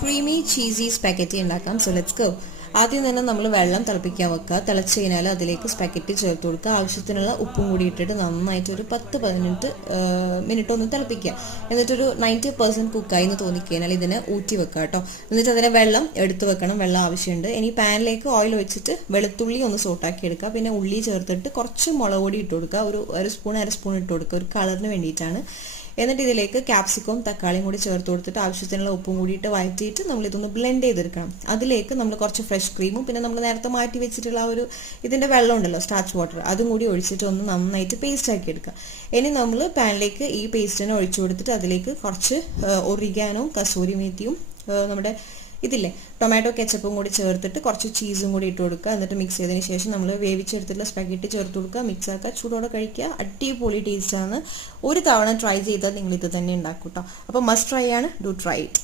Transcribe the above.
Creamy cheesy spaghetti ഉണ്ടാക്കാം. So let's go. ആദ്യം തന്നെ നമ്മൾ വെള്ളം തിളപ്പിക്കാൻ വെക്കുക. തിളച്ച് കഴിഞ്ഞാൽ അതിലേക്ക് സ്പാഗറ്റി ചേർത്ത് കൊടുക്കുക. ആവശ്യത്തിനുള്ള ഉപ്പും കൂടി ഇട്ടിട്ട് നന്നായിട്ട് ഒരു 10-15 മിനിറ്റ് ഒന്ന് തിളപ്പിക്കുക. എന്നിട്ടൊരു 90% കുക്കായി എന്ന് തോന്നിക്കഴിഞ്ഞാൽ ഇതിനെ ഊറ്റി വെക്കുക കേട്ടോ. എന്നിട്ട് അതിനെ വെള്ളം എടുത്ത് വെക്കണം. വെള്ളം ആവശ്യമുണ്ട്. ഇനി പാനിലേക്ക് ഓയിൽ ഒഴിച്ചിട്ട് വെളുത്തുള്ളി ഒന്ന് സോട്ടാക്കി എടുക്കുക. പിന്നെ ഉള്ളി ചേർത്തിട്ട് കുറച്ച് മുളക് പൊടി ഇട്ട് കൊടുക്കുക. ഒരു സ്പൂൺ അര സ്പൂൺ ഇട്ട് കൊടുക്കുക. ഒരു കളറിന് വേണ്ടിയിട്ടാണ്. എന്നിട്ട് ഇതിലേക്ക് ക്യാപ്സിക്കവും തക്കാളിയും കൂടി ചേർത്ത് കൊടുത്തിട്ട് ആവശ്യത്തിനുള്ള ഉപ്പും കൂടിയിട്ട് വഴറ്റിയിട്ട് നമ്മൾ ഇതൊന്ന് ബ്ലെൻഡ് ചെയ്തെടുക്കണം. അതിലേക്ക് നമ്മൾ കുറച്ച് ഫ്രഷ് ക്രീമും പിന്നെ നമ്മൾ നേരത്തെ മാറ്റി വെച്ചിട്ടുള്ള ഇതിന്റെ വെള്ളം ഉണ്ടല്ലോ, സ്റ്റാർച്ച് വാട്ടർ, അതും കൂടി ഒഴിച്ചിട്ട് ഒന്ന് നന്നായിട്ട് പേസ്റ്റ് ആക്കി എടുക്കുക. ഇനി നമ്മൾ പാനിലേക്ക് ഈ പേസ്റ്റിനെ ഒഴിച്ചു കൊടുത്തിട്ട് അതിലേക്ക് കുറച്ച് ഒറിഗാനോ, കസൂരി മേത്തിയും നമ്മുടെ ഇതില്ലേ ടൊമാറ്റോ കെച്ചപ്പും കൂടി ചേർത്തിട്ട് കുറച്ച് ചീസും കൂടി ഇട്ട് കൊടുക്കുക. എന്നിട്ട് മിക്സ് ചെയ്തതിന് ശേഷം നമ്മൾ വേവിച്ചെടുത്തിട്ടുള്ള സ്പാഗറ്റി ചേർത്ത് കൊടുക്കുക. മിക്സ് ആക്കുക, ചൂടോടെ കഴിക്കുക. അടിപൊളി ടേസ്റ്റാണ്. ഒരു തവണ ട്രൈ ചെയ്താൽ നിങ്ങൾ ഇത് തന്നെ ഉണ്ടാക്കും കേട്ടോ. അപ്പോൾ മസ്റ്റ് ട്രൈ ആണ്. Do try it.